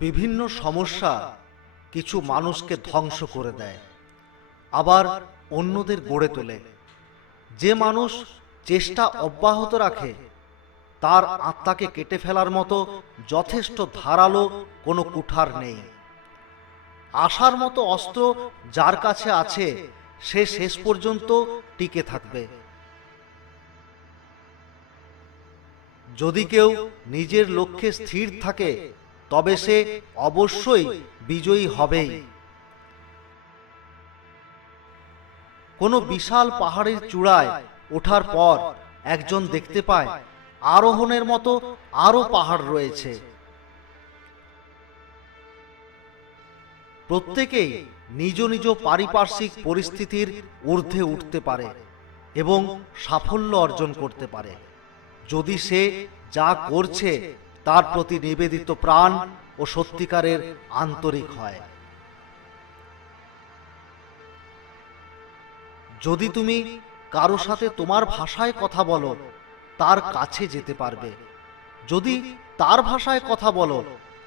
বিভিন্ন সমস্যা কিছু মানুষকে ধ্বংস করে দেয়, আবার অন্যদের গড়ে তোলে। যে মানুষ চেষ্টা অব্যাহত রাখে, তার আত্মাকে কেটে ফেলার মতো যথেষ্ট ধারালো কোনো কুঠার নেই। আশার মতো অস্ত্র যার কাছে আছে, সে শেষ পর্যন্ত টিকে থাকবে। যদি কেউ নিজের লক্ষ্যে স্থির থাকে তবে সে অবশ্যই বিজয়ী হবেই। কোনো বিশাল পাহাড়ের চূড়ায় ওঠার পর একজন দেখতে পায় আরোহণের মতো আরও পাহাড় রয়েছে। প্রত্যেকেই নিজ নিজ পারিপার্শ্বিক পরিস্থিতির ঊর্ধ্বে উঠতে পারে এবং সাফল্য অর্জন করতে পারে। যদি সে যা করছে তার প্রতি নিবেদিত প্রাণ ও সত্যিকারের আন্তরিক হয়। যদি তুমি কারও সাথে তোমার ভাষায় কথা বলো, তার কাছে যেতে পারবে। যদি তার ভাষায় কথা বলো,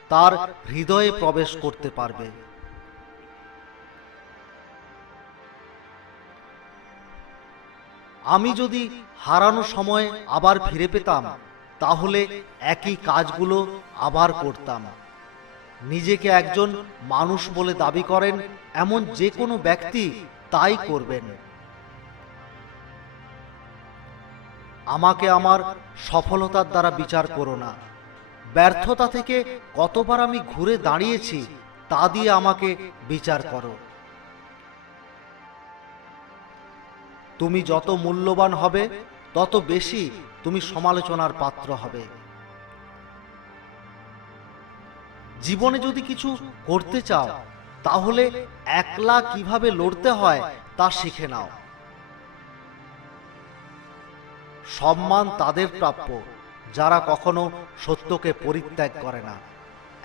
তার হৃদয়ে প্রবেশ করতে পারবে। আমি যদি হারানো সময় আবার ফিরে পেতাম তাহলে একই কাজগুলো আবার করতাম। নিজেকে একজন মানুষ বলে দাবি করেন এমন যে কোনো ব্যক্তি তাই করবেন। আমাকে আমার সফলতার দ্বারা বিচার করো না। ব্যর্থতা থেকে কতবার আমি ঘুরে দাঁড়িয়েছি তা দিয়ে আমাকে বিচার করো। তুমি যত মূল্যবান হবে, তত বেশি তুমি সমালোচনার পাত্র হবে। জীবনে যদি কিছু করতে চাও, তাহলে একলা কীভাবে লড়তে হয় তা শিখে নাও। সম্মান তাদের প্রাপ্য, যারা কখনো সত্যকে পরিত্যাগ করে না।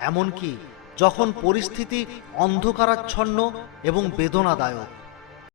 এমনকি যখন পরিস্থিতি অন্ধকারাচ্ছন্ন এবং বেদনাদায়ক